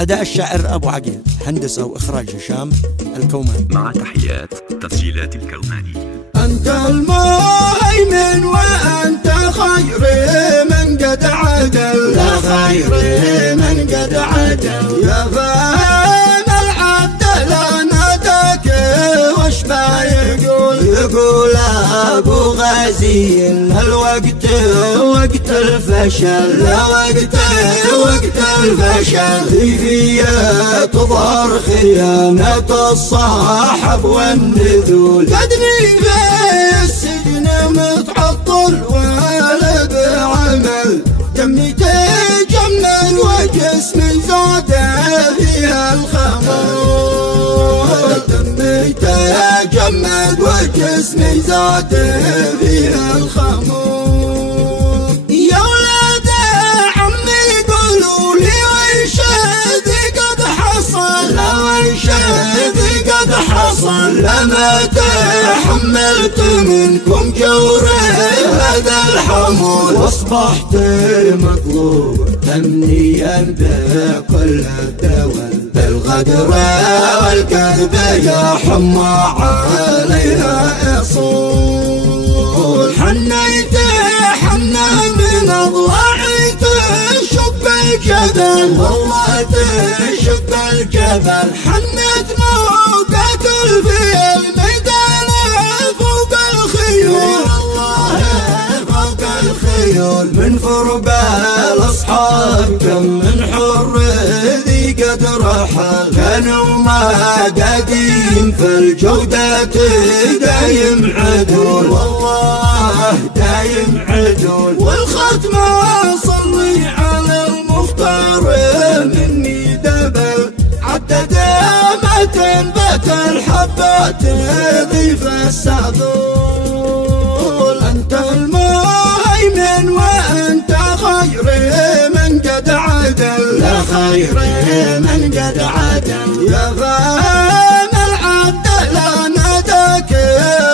أداء الشاعر أبو عقيل، هندسة وإخراج هشام الكوماني. مع تحيات تسجيلات الكوماني. أنت المهيمن وأنت خير من قد عدل، لا خير من قد عدل. يا فهم العبد لا ناداك وش بايقول؟ يقول أبو غازي الوقت وقت الفشل، وقت الفشل فيها تظهر خيانة الصاحب والنذول. قدني في السجن متعطل ولا بعمل، دمي تجمل وجسمي زاد فيها الخمول، دمي تجمل وجسمي زاد فيها الخمول. يا ولاد عمي قولوا لي وش ذي قد حصل، وش ذي قد حصل، لما تحملت منكم جوره هذا الحمول، واصبحت مطلوب تمنيا بكل الدول، بالغدر والكذب يا حمى عليها اصول. حنيت حنا من اضلاعي تشب الجبل، والله تشب الجبل. حنت مقاتل في الميدان فوق الخيول، والله فوق الخيول. من فربى الاصحاب كم من حر ذي قد رحل، كانوا ما قادين في الجودة دايم عدول، والله دايم عدول. والختمة صلي على المختار مني دبل، عدد متى بات الحبات ضيف السعدول. أنت المهيمن وأنت خير من قد عدل، لا خير من قد عدل. يا فهم العبد لا ناداك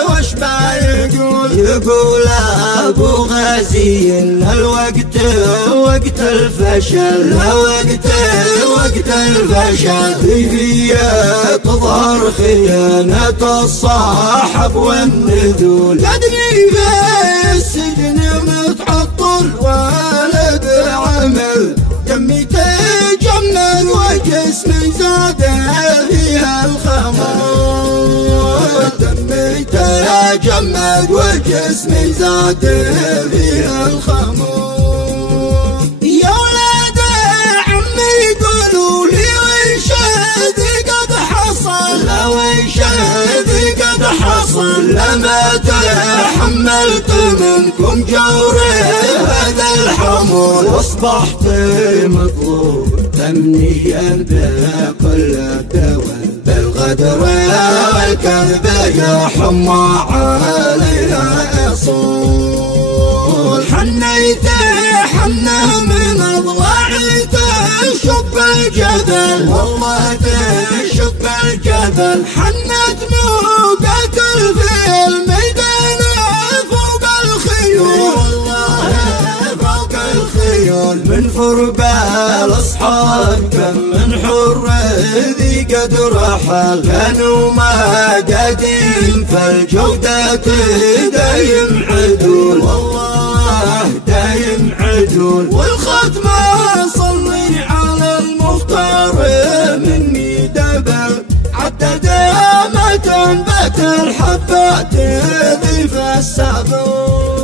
وش بايقول؟ يقول أبو غازي الوقت وقت الفشل، وقت الفشل فيها تظهر خيانة الصاحب والنذول. قدني في السجن متعطل ولا بعمل، دمي تجمل وجسمي زاد فيها الخمول، دمي تجمد وجسمي زاد فيها الخمول. يا ولاد عمي قولوا لي وش ذي قد حصل، وش ذي قد حصل، لما تحملت منكم جوره هذا الحمول، واصبحت مطلوب تمنيا بكل الدول، بالغدر والكذب يا حمى عليها اصول. حنيت حنا من اضلاعي تشب الجبل، والله تشب الجبل. حنت مقاتل في الميدان فوق الخيول، والله فوق الخيول. من فربى الاصحاب كم من حر ذي قد رحل، كانوا ما قادين في الجودة دايم عدول، والله دايم عدول. والختمة صلي على المختار مني دبل، عدد متى بات الحبات ضيف السعدول.